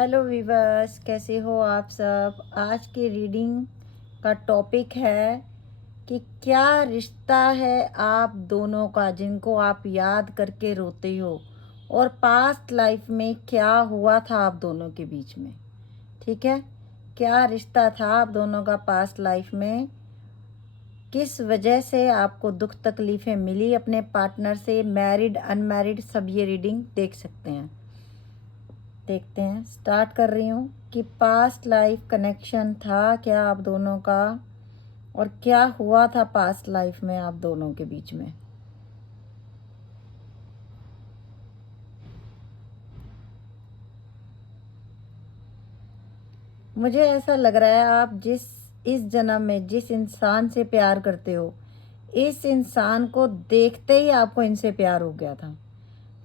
Hello viewers, कैसे हो आप सब। आज की रीडिंग का टॉपिक है कि क्या रिश्ता है आप दोनों का जिनको आप याद करके रोते हो, और पास्ट लाइफ में क्या हुआ था आप दोनों के बीच में। ठीक है, क्या रिश्ता था आप दोनों का पास्ट लाइफ में, किस वजह से आपको दुख तकलीफ़ें मिली अपने पार्टनर से, मैरिड अनमैरिड, सब ये रीडिंग देख सकते हैं। देखते हैं, स्टार्ट कर रही हूँ कि पास्ट लाइफ कनेक्शन था क्या आप दोनों का, और क्या हुआ था पास्ट लाइफ में आप दोनों के बीच में। मुझे ऐसा लग रहा है आप इस जन्म में जिस इंसान से प्यार करते हो, इस इंसान को देखते ही आपको इनसे प्यार हो गया था।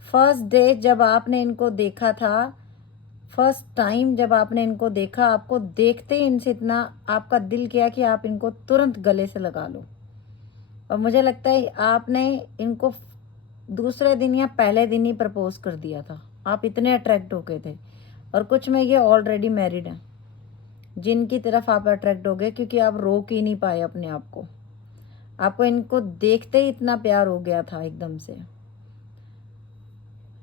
फर्स्ट डे जब आपने इनको देखा था, फर्स्ट टाइम जब आपने इनको देखा, आपको देखते ही इनसे इतना आपका दिल किया कि आप इनको तुरंत गले से लगा लो। और मुझे लगता है आपने इनको दूसरे दिन या पहले दिन ही प्रपोज कर दिया था, आप इतने अट्रैक्ट हो गए थे। और कुछ में ये ऑलरेडी मैरिड हैं जिनकी तरफ आप अट्रैक्ट हो गए, क्योंकि आप रोक ही नहीं पाए अपने आप को। आपको इनको देखते ही इतना प्यार हो गया था एकदम से।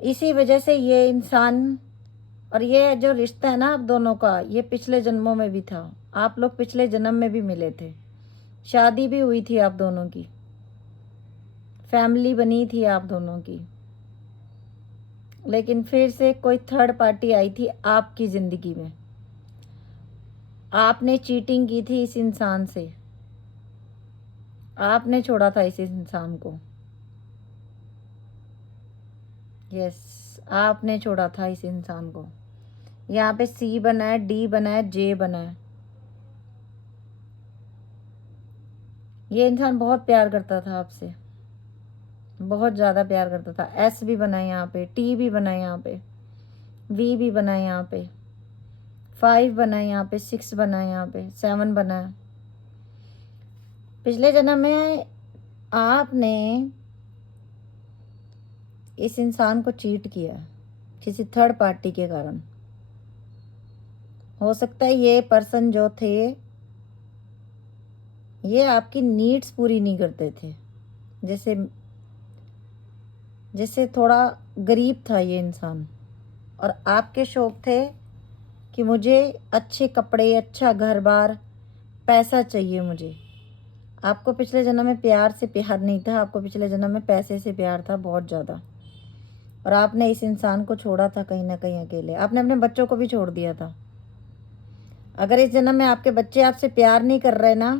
इसी वजह से ये इंसान और ये जो रिश्ता है ना आप दोनों का, ये पिछले जन्मों में भी था। आप लोग पिछले जन्म में भी मिले थे, शादी भी हुई थी आप दोनों की, फैमिली बनी थी आप दोनों की। लेकिन फिर से कोई थर्ड पार्टी आई थी आपकी ज़िंदगी में। आपने चीटिंग की थी इस इंसान से, आपने छोड़ा था इस इंसान को। यस, आपने छोड़ा था इस इंसान को। यहाँ पे सी बना है, डी बना है, जे बना है। ये इंसान बहुत प्यार करता था आपसे, बहुत ज़्यादा प्यार करता था। एस भी बना है यहाँ पे, टी भी बना है यहाँ पे, वी भी बना है यहाँ पे, 5 बना है यहाँ पे, 6 बना है यहाँ पे, 7 बना है। पिछले जन्म में आपने इस इंसान को चीट किया किसी थर्ड पार्टी के कारण। हो सकता है ये पर्सन जो थे, ये आपकी नीड्स पूरी नहीं करते थे। जैसे जैसे थोड़ा गरीब था ये इंसान, और आपके शौक थे कि मुझे अच्छे कपड़े, अच्छा घर बार, पैसा चाहिए मुझे। आपको पिछले जन्म में प्यार से प्यार नहीं था, आपको पिछले जन्म में पैसे से प्यार था बहुत ज़्यादा। और आपने इस इंसान को छोड़ा था कहीं ना कहीं अकेले, आपने अपने बच्चों को भी छोड़ दिया था। अगर इस जन्म में आपके बच्चे आपसे प्यार नहीं कर रहे ना,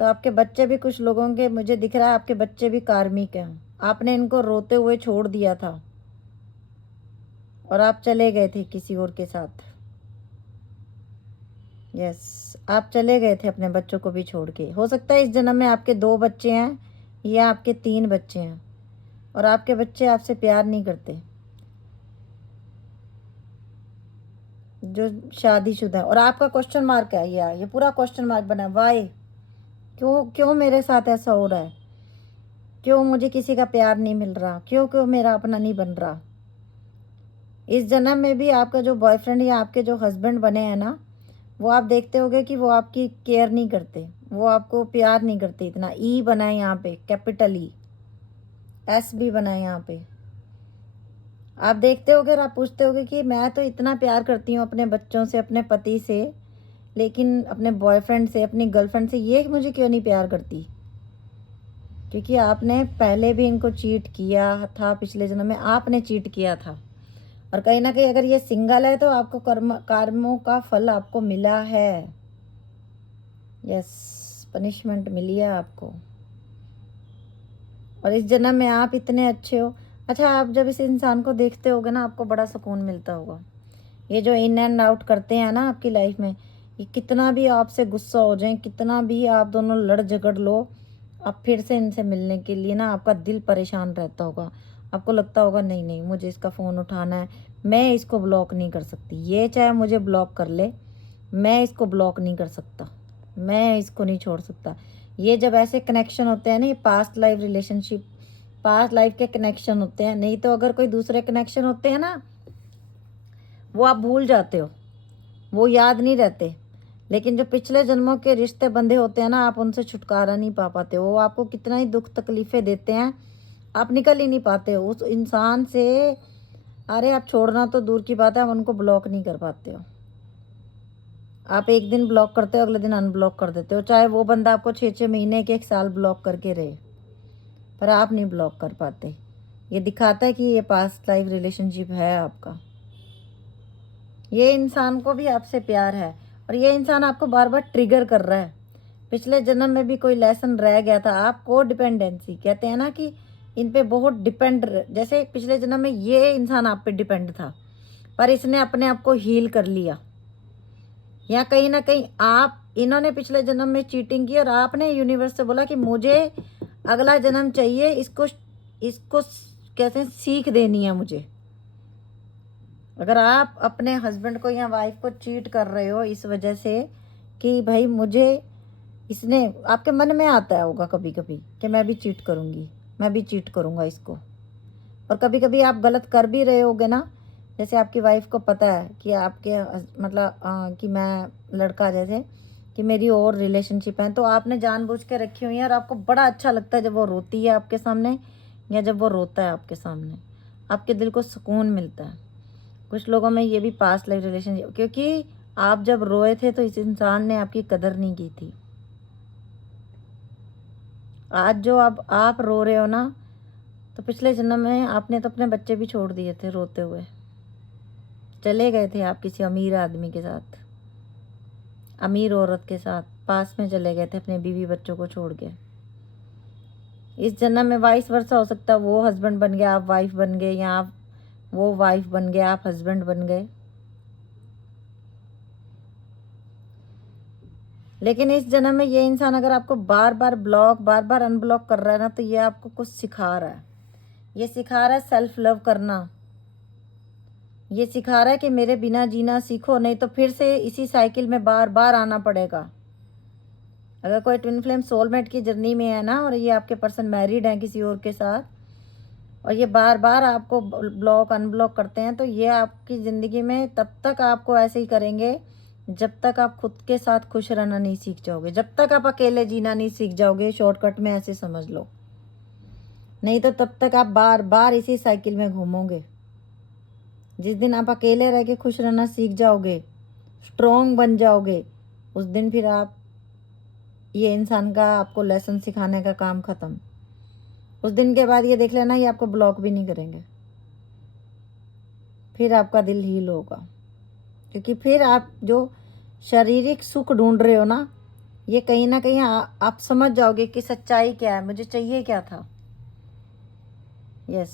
तो आपके बच्चे भी, कुछ लोगों के मुझे दिख रहा है आपके बच्चे भी कार्मिक हैं। आपने इनको रोते हुए छोड़ दिया था और आप चले गए थे किसी और के साथ। यस, आप चले गए थे अपने बच्चों को भी छोड़ के। हो सकता है इस जन्म में आपके 2 बच्चे हैं या आपके 3 बच्चे हैं, और आपके बच्चे आपसे प्यार नहीं करते, जो शादीशुदा है। और आपका क्वेश्चन मार्क है, ये पूरा क्वेश्चन मार्क बना है। वाई, क्यों क्यों मेरे साथ ऐसा हो रहा है, क्यों मुझे किसी का प्यार नहीं मिल रहा, क्यों क्यों मेरा अपना नहीं बन रहा। इस जन्म में भी आपका जो बॉयफ्रेंड या आपके जो हस्बैंड बने हैं ना, वो आप देखते होगे कि वो आपकी केयर नहीं करते, वो आपको प्यार नहीं करते इतना। ई बना है यहाँ पे, कैपिटल ई। एस भी बना है यहाँ पे। आप देखते होगे और आप पूछते होगे कि मैं तो इतना प्यार करती हूँ अपने बच्चों से, अपने पति से, लेकिन अपने बॉयफ्रेंड से, अपनी गर्लफ्रेंड से ये मुझे क्यों नहीं प्यार करती। क्योंकि आपने पहले भी इनको चीट किया था, पिछले जन्म में आपने चीट किया था। और कहीं ना कहीं अगर ये सिंगल है तो आपको कर्मों का फल आपको मिला है। यस, पनिशमेंट मिली है आपको। और इस जन्म में आप इतने अच्छे हो। अच्छा, आप जब इस इंसान को देखते होगे ना, आपको बड़ा सुकून मिलता होगा। ये जो इन एंड आउट करते हैं ना आपकी लाइफ में, ये कितना भी आपसे गुस्सा हो जाए, कितना भी आप दोनों लड़ झगड़ लो, आप फिर से इनसे मिलने के लिए ना आपका दिल परेशान रहता होगा। आपको लगता होगा नहीं नहीं, मुझे इसका फ़ोन उठाना है, मैं इसको ब्लॉक नहीं कर सकती। ये चाहे मुझे ब्लॉक कर ले, मैं इसको ब्लॉक नहीं कर सकता, मैं इसको नहीं छोड़ सकता। ये जब ऐसे कनेक्शन होते हैं ना, ये past life relationship, past life के कनेक्शन होते हैं। नहीं तो अगर कोई दूसरे कनेक्शन होते हैं ना, वो आप भूल जाते हो, वो याद नहीं रहते। लेकिन जो पिछले जन्मों के रिश्ते बंधे होते हैं ना, आप उनसे छुटकारा नहीं पा पाते हो। वो आपको कितना ही दुख तकलीफ़ें देते हैं, आप निकल ही नहीं पाते हो उस इंसान से। अरे आप छोड़ना तो दूर की बात है, आप उनको ब्लॉक नहीं कर पाते हो। आप एक दिन ब्लॉक करते हो, अगले दिन अनब्लॉक कर देते हो, चाहे वो बंदा आपको 6-6 महीने के 1 साल ब्लॉक करके रहे, पर आप नहीं ब्लॉक कर पाते। ये दिखाता है कि ये पास्ट लाइफ रिलेशनशिप है आपका। ये इंसान को भी आपसे प्यार है, और ये इंसान आपको बार बार ट्रिगर कर रहा है। पिछले जन्म में भी कोई लेसन रह गया था। आप को डिपेंडेंसी कहते हैं ना, कि इन पे बहुत डिपेंड, जैसे पिछले जन्म में ये इंसान आप पे डिपेंड था, पर इसने अपने आप को हील कर लिया। या कहीं ना कहीं आप, इन्होंने पिछले जन्म में चीटिंग की, और आपने यूनिवर्स से बोला कि मुझे अगला जन्म चाहिए, इसको इसको कहते हैं सीख देनी है मुझे। अगर आप अपने हस्बैंड को या वाइफ को चीट कर रहे हो इस वजह से कि भाई मुझे इसने, आपके मन में आता है होगा कभी कभी कि मैं भी चीट करूँगी, मैं भी चीट करूँगा इसको। और कभी कभी आप गलत कर भी रहे होगे ना, जैसे आपकी वाइफ को पता है कि आपके मतलब कि मैं लड़का, जैसे कि मेरी और रिलेशनशिप है, तो आपने जानबूझ के रखी हुई है, और आपको बड़ा अच्छा लगता है जब वो रोती है आपके सामने, या जब वो रोता है आपके सामने, आपके दिल को सुकून मिलता है। कुछ लोगों में ये भी पास्ट लाइफ रिलेशनशिप, क्योंकि आप जब रोए थे तो इस इंसान ने आपकी कदर नहीं की थी। आज जो अब आप रो रहे हो ना, तो पिछले जन्म में आपने तो अपने बच्चे भी छोड़ दिए थे रोते हुए, चले गए थे आप किसी अमीर आदमी के साथ, अमीर औरत के साथ पास में चले गए थे, अपने बीवी बच्चों को छोड़ के। इस जन्म में वाइस वर्सा हो सकता है, वो हस्बैंड बन गया आप वाइफ बन गए, या आप वो वाइफ बन गए आप हस्बैंड बन गए। लेकिन इस जन्म में ये इंसान अगर आपको बार बार ब्लॉक, बार बार अनब्लॉक कर रहा है ना, तो ये आपको कुछ सिखा रहा है। ये सिखा रहा है सेल्फ लव करना। ये सिखा रहा है कि मेरे बिना जीना सीखो, नहीं तो फिर से इसी साइकिल में बार बार आना पड़ेगा। अगर कोई ट्विन फ्लेम सोलमेट की जर्नी में है ना, और ये आपके पर्सन मैरिड हैं किसी और के साथ, और ये बार बार आपको ब्लॉक अनब्लॉक करते हैं, तो ये आपकी ज़िंदगी में तब तक आपको ऐसे ही करेंगे जब तक आप खुद के साथ खुश रहना नहीं सीख जाओगे, जब तक आप अकेले जीना नहीं सीख जाओगे। शॉर्टकट में ऐसे समझ लो, नहीं तो तब तक आप बार बार इसी साइकिल में घूमोगे। जिस दिन आप अकेले रह के खुश रहना सीख जाओगे, स्ट्रॉन्ग बन जाओगे, उस दिन फिर आप, ये इंसान का आपको लेसन सिखाने का काम ख़त्म। उस दिन के बाद ये देख लेना, ये आपको ब्लॉक भी नहीं करेंगे, फिर आपका दिल हील होगा। क्योंकि फिर आप जो शारीरिक सुख ढूंढ रहे हो ना, ये कहीं ना कहीं आप समझ जाओगे कि सच्चाई क्या है, मुझे चाहिए क्या था। यस,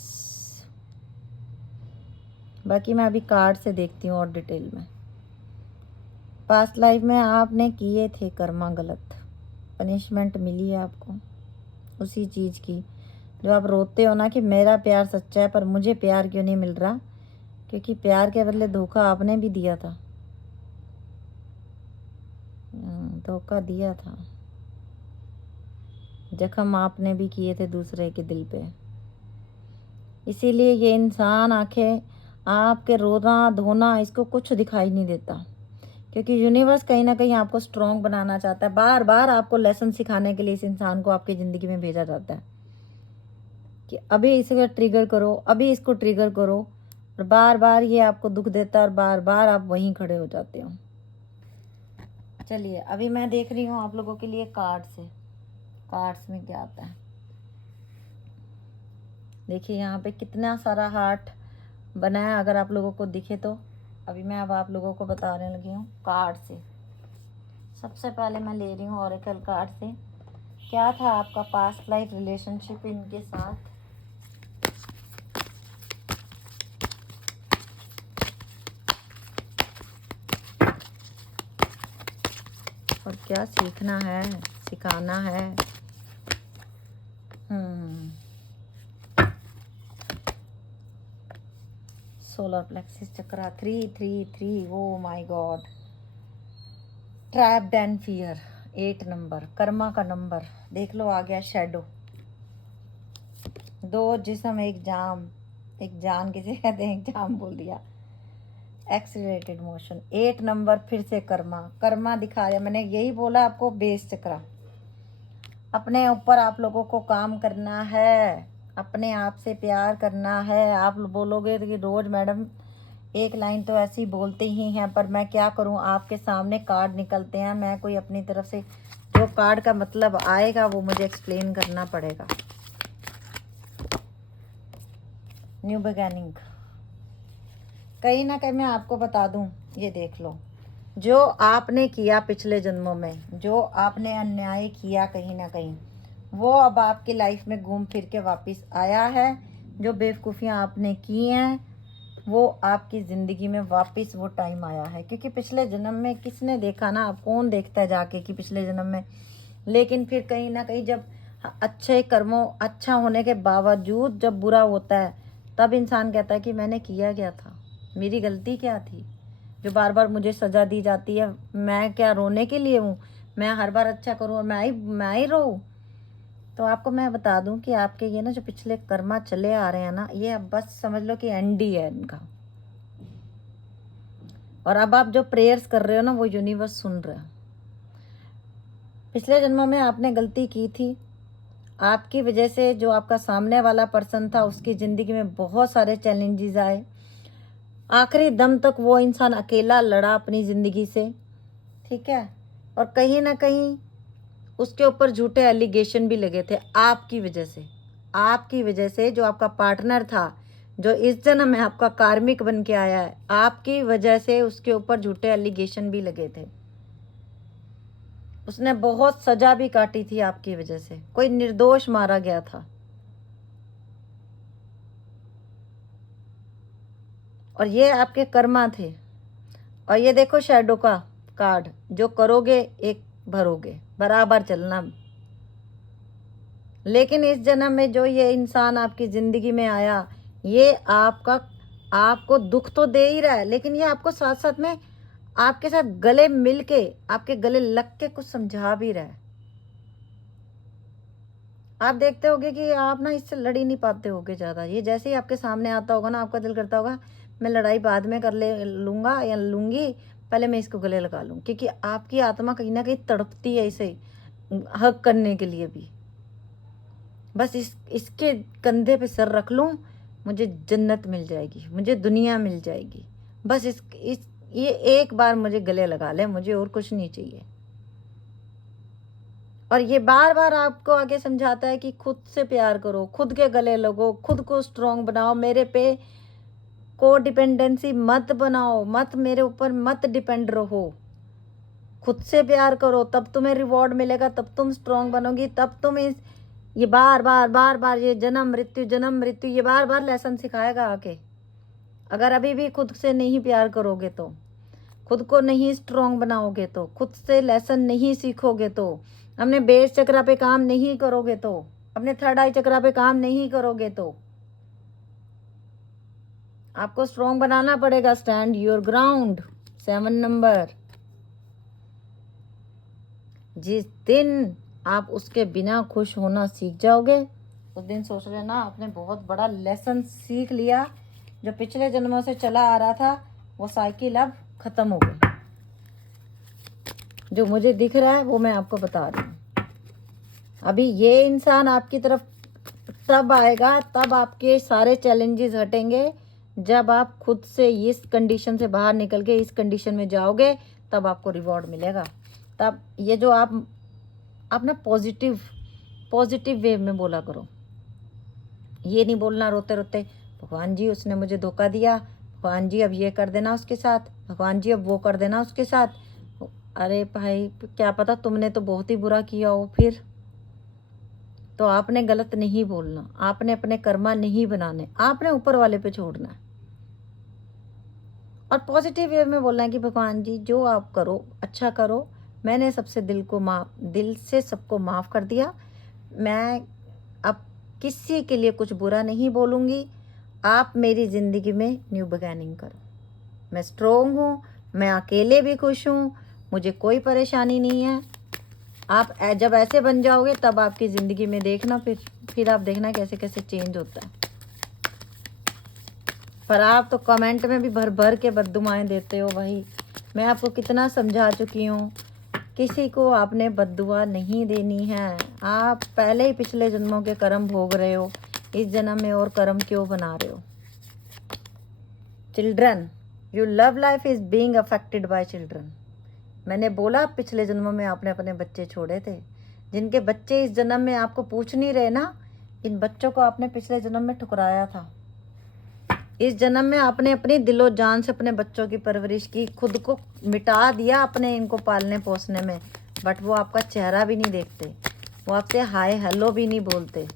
बाकी मैं अभी कार्ड से देखती हूँ और डिटेल में। पास्ट लाइफ में आपने किए थे कर्मा गलत, पनिशमेंट मिली है आपको उसी चीज़ की, जो आप रोते हो ना कि मेरा प्यार सच्चा है पर मुझे प्यार क्यों नहीं मिल रहा, क्योंकि प्यार के बदले धोखा आपने भी दिया था। धोखा दिया था, जख्म आपने भी किए थे दूसरे के दिल पे। इसीलिए ये इंसान आंखें आपके रोना धोना इसको कुछ दिखाई नहीं देता, क्योंकि यूनिवर्स कहीं ना कहीं आपको स्ट्रॉन्ग बनाना चाहता है। बार बार आपको लेसन सिखाने के लिए इस इंसान को आपकी ज़िंदगी में भेजा जाता है कि अभी इसे ट्रिगर करो, अभी इसको ट्रिगर करो, और बार बार ये आपको दुख देता है, और बार बार आप वहीं खड़े हो जाते हो। चलिए अभी मैं देख रही हूँ आप लोगों के लिए कार्ड से, कार्ड्स में क्या आता है। देखिए यहाँ पे कितना सारा हार्ट बना है, अगर आप लोगों को दिखे तो। अभी मैं अब आप लोगों को बताने लगी हूँ कार्ड से। सबसे पहले मैं ले रही हूँ ऑरेकल कार्ड से, क्या था आपका पास्ट लाइफ रिलेशनशिप इनके साथ। और क्या सीखना है, सिखाना है। Solar plexus chakra 333, oh my God. Trapped and fear 8 number, Karma का नंबर देख लो आ गया। शैडो, 2 जिस्म एक जाम, एक जान किसे कहते हैं, एक जाम बोल दिया। Accelerated motion. 8 नंबर फिर से कर्मा, कर्मा दिखाया मैंने, यही बोला आपको, बेस चक्रा। अपने ऊपर आप लोगों को काम करना है, अपने आप से प्यार करना है। आप बोलोगे कि रोज़ मैडम एक लाइन तो ऐसी बोलते ही हैं, पर मैं क्या करूं, आपके सामने कार्ड निकलते हैं, मैं कोई अपनी तरफ से जो कार्ड का मतलब आएगा वो मुझे एक्सप्लेन करना पड़ेगा। न्यू बिगिनिंग, कहीं ना कहीं मैं आपको बता दूं, ये देख लो, जो आपने किया पिछले जन्मों में, जो आपने अन्याय किया कहीं ना कहीं, वो अब आपकी लाइफ में घूम फिर के वापस आया है। जो बेवकूफ़ियाँ आपने की हैं वो आपकी ज़िंदगी में वापस वो टाइम आया है। क्योंकि पिछले जन्म में किसने देखा ना, आप कौन देखता है जाके कि पिछले जन्म में, लेकिन फिर कहीं ना कहीं जब अच्छे कर्मों, अच्छा होने के बावजूद जब बुरा होता है, तब इंसान कहता है कि मैंने किया क्या था, मेरी गलती क्या थी, जो बार बार मुझे सज़ा दी जाती है। मैं क्या रोने के लिए हूँ? मैं हर बार अच्छा करूँ और मैं ही रोऊँ? तो आपको मैं बता दूं कि आपके ये ना जो पिछले कर्मा चले आ रहे हैं ना, ये अब बस समझ लो कि एंड ही है इनका। और अब आप जो प्रेयर्स कर रहे हो ना, वो यूनिवर्स सुन रहा है। पिछले जन्मों में आपने गलती की थी, आपकी वजह से जो आपका सामने वाला पर्सन था उसकी ज़िंदगी में बहुत सारे चैलेंजेस आए। आखिरी दम तक वो इंसान अकेला लड़ा अपनी ज़िंदगी से, ठीक है। और कहीं ना कहीं उसके ऊपर झूठे एलिगेशन भी लगे थे आपकी वजह से। आपकी वजह से जो आपका पार्टनर था, जो इस जन्म में आपका कार्मिक बन के आया है, आपकी वजह से उसके ऊपर झूठे एलिगेशन भी लगे थे। उसने बहुत सजा भी काटी थी आपकी वजह से, कोई निर्दोष मारा गया था। और ये आपके कर्मा थे। और ये देखो शैडो का कार्ड, जो करोगे एक भरोगे, बराबर चलना। लेकिन इस जन्म में जो ये इंसान आपकी ज़िंदगी में आया, ये आपको दुख तो दे ही रहा है, लेकिन ये आपको साथ साथ में आपके साथ गले मिल के, आपके गले लग के कुछ समझा भी रहा है। आप देखते होगे कि आप ना इससे लड़ ही नहीं पाते होगे ज़्यादा। ये जैसे ही आपके सामने आता होगा ना, आपका दिल करता होगा मैं लड़ाई बाद में कर ले लूँगा या लूँगी, पहले मैं इसको गले लगा लूँ। क्योंकि आपकी आत्मा कहीं ना कहीं तड़पती है इसे हक करने के लिए भी। बस इसके कंधे पे सर रख लूं, मुझे जन्नत मिल जाएगी, मुझे दुनिया मिल जाएगी। बस ये एक बार मुझे गले लगा ले, मुझे और कुछ नहीं चाहिए। और ये बार बार आपको आगे समझाता है कि खुद से प्यार करो, खुद के गले लगो, खुद को स्ट्रांग बनाओ, मेरे पे को डिपेंडेंसी मत बनाओ, मत मेरे ऊपर मत डिपेंड रहो। खुद से प्यार करो, तब तुम्हें रिवॉर्ड मिलेगा, तब तुम स्ट्रांग बनोगी, तब तुम ये बार बार ये जन्म मृत्यु ये बार बार लेसन सिखाएगा आके। अगर अभी भी खुद से नहीं प्यार करोगे तो, खुद को नहीं स्ट्रांग बनाओगे तो, खुद से लेसन नहीं सीखोगे तो, अपने बेस चक्रा पे काम नहीं करोगे तो, अपने थर्ड आई चक्रा पे काम नहीं करोगे तो, आपको स्ट्रांग बनाना पड़ेगा। Stand your ground, 7 number. जिस दिन आप उसके बिना खुश होना सीख जाओगे, उस दिन सोच लेना आपने बहुत बड़ा लेसन सीख लिया। जो पिछले जन्मों से चला आ रहा था वो साइकिल अब खत्म हो गई। जो मुझे दिख रहा है वो मैं आपको बता रही हूँ। अभी ये इंसान आपकी तरफ तब आएगा, तब आपके सारे चैलेंजेस हटेंगे, जब आप खुद से इस कंडीशन से बाहर निकल के इस कंडीशन में जाओगे, तब आपको रिवॉर्ड मिलेगा। तब ये जो आप ना पॉजिटिव वे में बोला करो। ये नहीं बोलना रोते रोते भगवान जी उसने मुझे धोखा दिया, भगवान जी अब ये कर देना उसके साथ, भगवान जी अब वो कर देना उसके साथ। अरे भाई क्या पता तुमने तो बहुत ही बुरा किया हो। फिर तो आपने गलत नहीं बोलना, आपने अपने कर्मा नहीं बनाने, आपने ऊपर वाले पे छोड़ना है। और पॉजिटिव वे में बोलना है कि भगवान जी जो आप करो अच्छा करो, मैंने सबसे दिल से सबको माफ़ कर दिया, मैं अब किसी के लिए कुछ बुरा नहीं बोलूँगी, आप मेरी ज़िंदगी में न्यू बिगिनिंग करो। मैं स्ट्रोंग हूँ, मैं अकेले भी खुश हूँ, मुझे कोई परेशानी नहीं है। आप जब ऐसे बन जाओगे तब आपकी ज़िंदगी में देखना, फिर आप देखना कैसे कैसे चेंज होता है। पर आप तो कमेंट में भी भर भर के बद्दुआएं देते हो भाई। मैं आपको कितना समझा चुकी हूँ, किसी को आपने बद्दुआ नहीं देनी है। आप पहले ही पिछले जन्मों के कर्म भोग रहे हो, इस जन्म में और कर्म क्यों बना रहे हो। Children, your love life is being affected by children. मैंने बोला पिछले जन्मों में आपने अपने बच्चे छोड़े थे, जिनके बच्चे इस जन्म में आपको पूछ नहीं रहे ना, इन बच्चों को आपने पिछले जन्म में ठुकराया था। इस जन्म में आपने अपनी दिलो जान से अपने बच्चों की परवरिश की, खुद को मिटा दिया अपने इनको पालने पोसने में, बट वो आपका चेहरा भी नहीं देखते, वो आपसे हाय हेलो भी नहीं बोलते।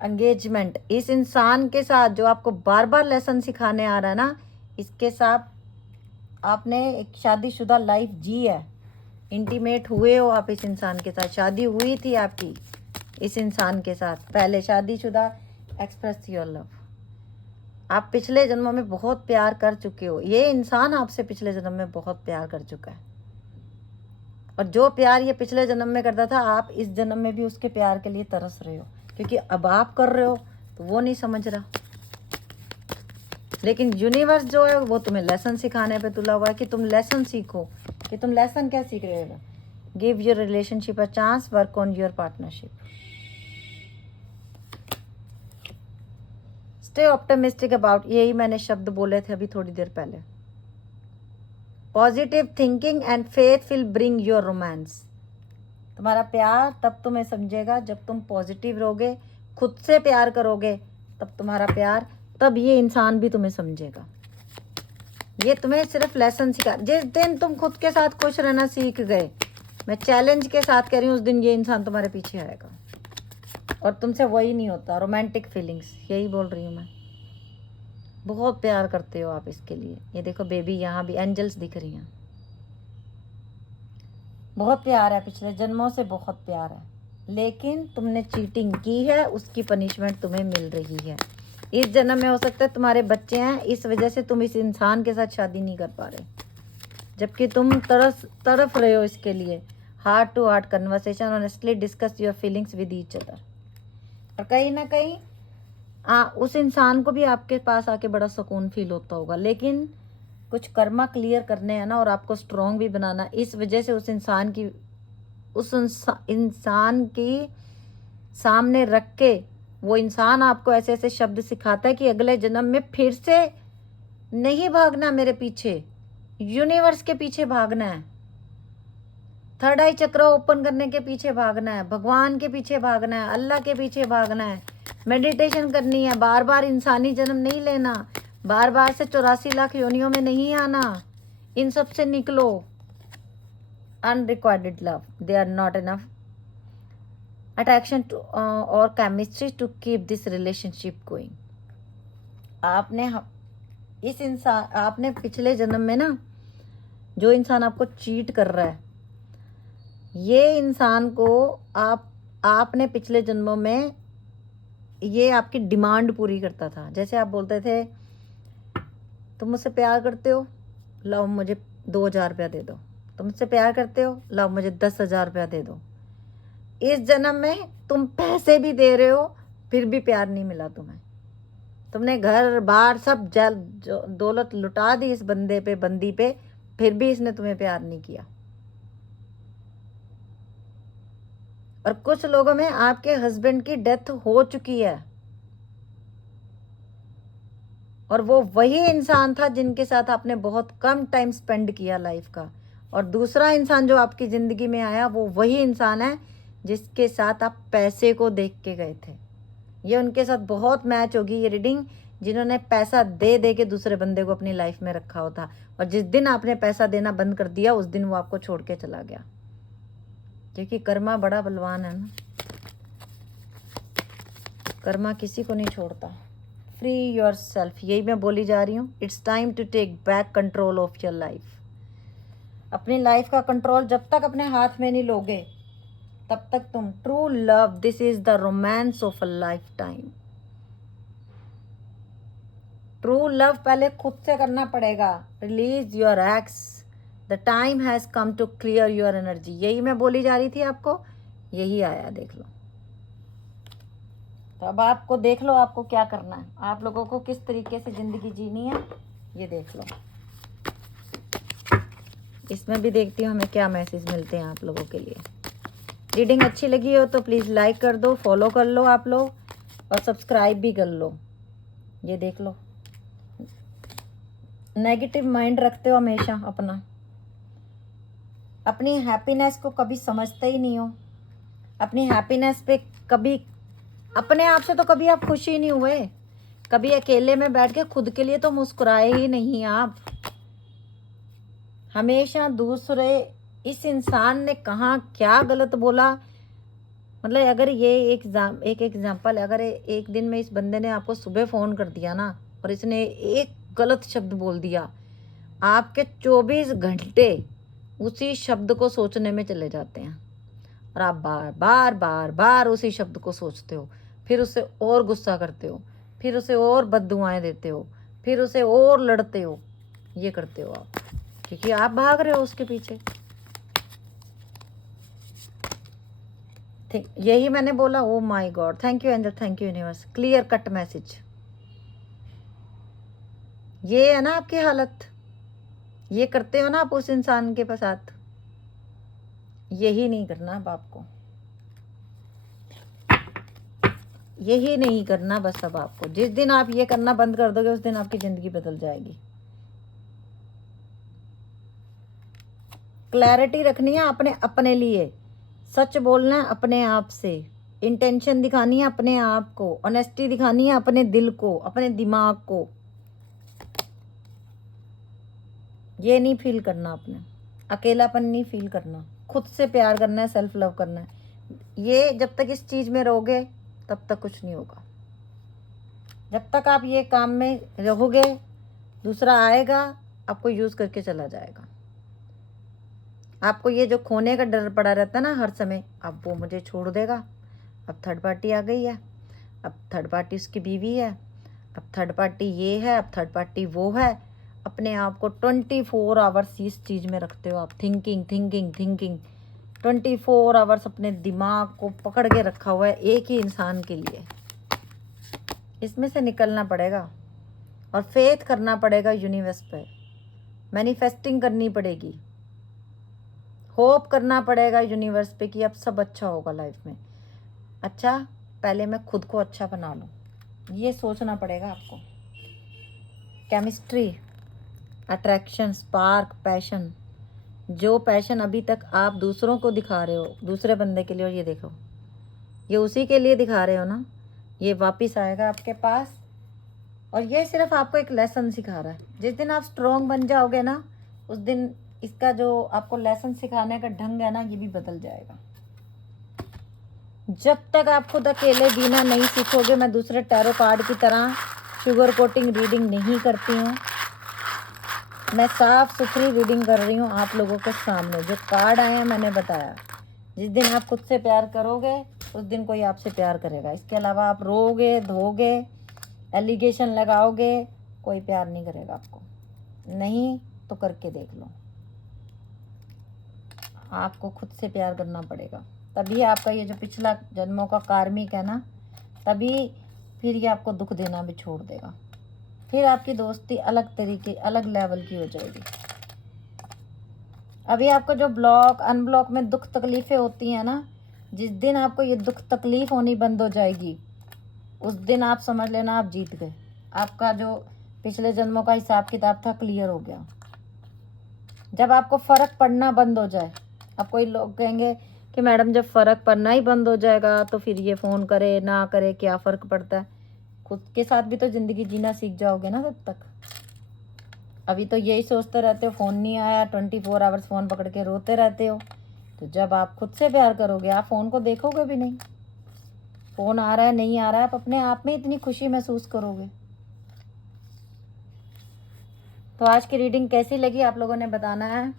एंगेजमेंट, इस इंसान के साथ जो आपको बार बार लेसन सिखाने आ रहा है ना, इसके साथ आपने एक शादीशुदा लाइफ जी है, इंटीमेट हुए हो आप इस इंसान के साथ, शादी हुई थी आपकी इस इंसान के साथ, पहले शादीशुदा। एक्सप्रेस योर लव, आप पिछले जन्मों में बहुत प्यार कर चुके हो, ये इंसान आपसे पिछले जन्म में बहुत प्यार कर चुका है, और जो प्यार ये पिछले जन्म में करता था, आप इस जन्म में भी उसके प्यार के लिए तरस रहे हो, क्योंकि अब आप कर रहे हो तो वो नहीं समझ रहा। लेकिन यूनिवर्स जो है वो तुम्हें लेसन सिखाने पे तुला हुआ है कि तुम लेसन सीखो। कि तुम लेसन क्या सीख रहे हो। Give your relationship a chance, work on your partnership, stay optimistic about, यही मैंने शब्द बोले थे अभी थोड़ी देर पहले। Positive thinking and faith will bring your romance, तुम्हारा प्यार तब तुम्हें समझेगा जब तुम पॉजिटिव रहोगे, खुद से प्यार करोगे, तब तुम्हारा प्यार, तब ये इंसान भी तुम्हें समझेगा। ये तुम्हें सिर्फ लेसन सिखा, जिस दिन तुम खुद के साथ खुश रहना सीख गए, मैं चैलेंज के साथ कह रही हूँ, उस दिन ये इंसान तुम्हारे पीछे आएगा और तुमसे वही नहीं होता। रोमांटिक फीलिंग्स, यही बोल रही हूँ मैं। बहुत प्यार करते हो आप इसके लिए। ये देखो बेबी, यहाँ भी एंजल्स दिख रही हैं। बहुत प्यार है, पिछले जन्मों से बहुत प्यार है, लेकिन तुमने चीटिंग की है, उसकी पनिशमेंट तुम्हें मिल रही है। इस जन्म में हो सकता है तुम्हारे बच्चे हैं, इस वजह से तुम इस इंसान के साथ शादी नहीं कर पा रहे, जबकि तुम तड़फ रहे हो इसके लिए। Heart to heart conversation, honestly discuss your feelings with each other. और कहीं ना कहीं उस इंसान को भी आपके पास आके बड़ा सुकून फील होता होगा, लेकिन कुछ कर्मा क्लियर करने हैं ना, और आपको स्ट्रॉन्ग भी बनाना। इस वजह से उस इंसान की सामने रख के वो इंसान आपको ऐसे ऐसे शब्द सिखाता है कि अगले जन्म में फिर से नहीं भागना मेरे पीछे, यूनिवर्स के पीछे भागना है, थर्ड आई चक्र ओपन करने के पीछे भागना है, भगवान के पीछे भागना है, अल्लाह के पीछे भागना है, मेडिटेशन करनी है, बार बार इंसानी जन्म नहीं लेना, बार बार से 84 लाख योनियों में नहीं आना, इन सब से निकलो। Unrequired love, they are not enough attraction और chemistry to keep this relationship going. आपने पिछले जन्म में ना, जो इंसान आपको चीट कर रहा है, ये इंसान को आपने पिछले जन्मों में, ये आपकी डिमांड पूरी करता था। जैसे आप बोलते थे तुम मुझसे प्यार करते हो, लाओ मुझे 2000 रुपया दे दो, तुम मुझसे प्यार करते हो, लाओ मुझे 10,000 रुपया दे दो। इस जन्म में तुम पैसे भी दे रहे हो, फिर भी प्यार नहीं मिला तुम्हें। तुमने घर बार सब दौलत लुटा दी इस बंदे पे, बंदी पे, फिर भी इसने तुम्हें प्यार नहीं किया। और कुछ लोगों में आपके हस्बैंड की डेथ हो चुकी है, और वो वही इंसान था जिनके साथ आपने बहुत कम टाइम स्पेंड किया लाइफ का। और दूसरा इंसान जो आपकी ज़िंदगी में आया, वो वही इंसान है जिसके साथ आप पैसे को देख के गए थे। ये उनके साथ बहुत मैच होगी ये रीडिंग, जिन्होंने पैसा दे दे के दूसरे बंदे को अपनी लाइफ में रखा होता, और जिस दिन आपने पैसा देना बंद कर दिया, उस दिन वो आपको छोड़ के चला गया। क्योंकि कर्मा बड़ा बलवान है ना, कर्मा किसी को नहीं छोड़ता। फ्री योर सेल्फ, यही मैं बोली जा रही हूँ। It's time to take back control of your life. अपनी लाइफ का कंट्रोल जब तक अपने हाथ में नहीं लोगे, तब तक तुम true love, this is the romance of a lifetime. True love पहले खुद से करना पड़ेगा। Release your ex, the time has come to clear your energy. यही मैं बोली जा रही थी आपको, यही आया, देख लो। तो अब आपको देख लो आपको क्या करना है, आप लोगों को किस तरीके से ज़िंदगी जीनी है ये देख लो। इसमें भी देखती हूँ हमें क्या मैसेज मिलते हैं आप लोगों के लिए। रीडिंग अच्छी लगी हो तो प्लीज़ लाइक कर दो, फॉलो कर लो आप लोग, और सब्सक्राइब भी कर लो। ये देख लो, नेगेटिव माइंड रखते हो हमेशा अपना, अपनी हैप्पीनेस को कभी समझते ही नहीं हो, अपनी हैप्पीनेस पे कभी, अपने आप से तो कभी आप खुश ही नहीं हुए, कभी अकेले में बैठ के खुद के लिए तो मुस्कुराए ही नहीं आप। हमेशा दूसरे, इस इंसान ने कहाँ क्या गलत बोला, मतलब अगर ये एक एग्जाम्पल है, अगर एक दिन में इस बंदे ने आपको सुबह फ़ोन कर दिया ना और इसने एक गलत शब्द बोल दिया, आपके 24 घंटे उसी शब्द को सोचने में चले जाते हैं और आप बार बार बार बार उसी शब्द को सोचते हो, फिर उससे और गुस्सा करते हो, फिर उसे और बद्दुआएं देते हो, फिर उसे और लड़ते हो। ये करते हो आप क्योंकि आप भाग रहे हो उसके पीछे। यही मैंने बोला। Oh my God, thank you angel, thank you universe, clear cut message. ये है ना आपकी हालत, ये करते हो ना आप उस इंसान के साथ, यही नहीं करना अब आपको, यही नहीं करना बस अब आपको। जिस दिन आप ये करना बंद कर दोगे उस दिन आपकी जिंदगी बदल जाएगी। क्लैरिटी रखनी है अपने अपने लिए, सच बोलना है अपने आप से, इंटेंशन दिखानी है अपने आप को, ऑनेस्टी दिखानी है अपने दिल को, अपने दिमाग को। ये नहीं फील करना, अपने अकेलापन नहीं फील करना, खुद से प्यार करना है, सेल्फ लव करना है। ये जब तक इस चीज़ में रहोगे तब तक कुछ नहीं होगा। जब तक आप ये काम में रहोगे दूसरा आएगा आपको यूज़ करके चला जाएगा। आपको ये जो खोने का डर पड़ा रहता है ना हर समय, अब वो मुझे छोड़ देगा, अब थर्ड पार्टी आ गई है, अब थर्ड पार्टी उसकी बीवी है, अब थर्ड पार्टी ये है, अब थर्ड पार्टी वो है। अपने आप को 24 आवर्स इस चीज़ में रखते हो आप, थिंकिंग थिंकिंग थिंकिंग। 24 आवर्स अपने दिमाग को पकड़ के रखा हुआ है एक ही इंसान के लिए। इसमें से निकलना पड़ेगा और फेथ करना पड़ेगा यूनिवर्स पे, मैनिफेस्टिंग करनी पड़ेगी, होप करना पड़ेगा यूनिवर्स पे कि अब सब अच्छा होगा लाइफ में। अच्छा, पहले मैं खुद को अच्छा बना लूँ, ये सोचना पड़ेगा आपको। केमिस्ट्री, अट्रैक्शन, स्पार्क, पैशन, जो पैशन अभी तक आप दूसरों को दिखा रहे हो, दूसरे बंदे के लिए, और ये देखो ये उसी के लिए दिखा रहे हो ना, ये वापस आएगा आपके पास। और ये सिर्फ आपको एक लेसन सिखा रहा है। जिस दिन आप स्ट्रॉन्ग बन जाओगे ना उस दिन इसका जो आपको लेसन सिखाने का ढंग है ना ये भी बदल जाएगा। जब तक आप खुद अकेले जीना नहीं सीखोगे, मैं दूसरे टैरो कार्ड की तरह शुगर कोटिंग रीडिंग नहीं करती हूँ, मैं साफ सुथरी रीडिंग कर रही हूँ आप लोगों के सामने। जो कार्ड आए हैं मैंने बताया, जिस दिन आप खुद से प्यार करोगे उस दिन कोई आपसे प्यार करेगा। इसके अलावा आप रोगे धोगे एलिगेशन लगाओगे, कोई प्यार नहीं करेगा आपको। नहीं तो करके देख लो, आपको खुद से प्यार करना पड़ेगा, तभी आपका ये जो पिछला जन्मों का कार्मिक है ना, तभी फिर ये आपको दुख देना भी छोड़ देगा। फिर आपकी दोस्ती अलग तरीके, अलग लेवल की हो जाएगी। अभी आपको जो ब्लॉक अनब्लॉक में दुख तकलीफ़ें होती हैं ना, जिस दिन आपको ये दुख तकलीफ़ होनी बंद हो जाएगी उस दिन आप समझ लेना आप जीत गए। आपका जो पिछले जन्मों का हिसाब किताब था क्लियर हो गया। जब आपको फ़र्क पड़ना बंद हो जाए, अब कोई लोग कहेंगे कि मैडम जब फ़र्क पड़ना ही बंद हो जाएगा तो फिर ये फ़ोन करे ना करे क्या फ़र्क पड़ता है। खुद के साथ भी तो ज़िंदगी जीना सीख जाओगे ना तब तक। अभी तो यही सोचते रहते हो फ़ोन नहीं आया, 24 आवर्स फ़ोन पकड़ के रोते रहते हो। तो जब आप खुद से प्यार करोगे आप फ़ोन को देखोगे भी नहीं, फ़ोन आ रहा है नहीं आ रहा है, आप अपने आप में इतनी खुशी महसूस करोगे। तो आज की रीडिंग कैसी लगी आप लोगों ने बताना है।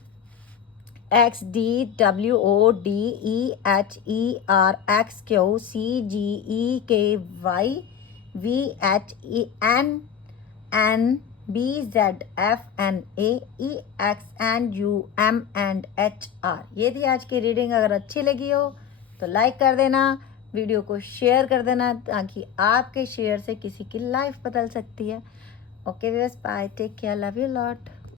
XDWODEHERXQCGEKYVHENBZFNAEXNUMHR। ये थी आज की रीडिंग। अगर अच्छी लगी हो तो लाइक कर देना, वीडियो को शेयर कर देना ताकि आपके शेयर से किसी की लाइफ बदल सकती है। Okay viewers, bye, take care, love you lot.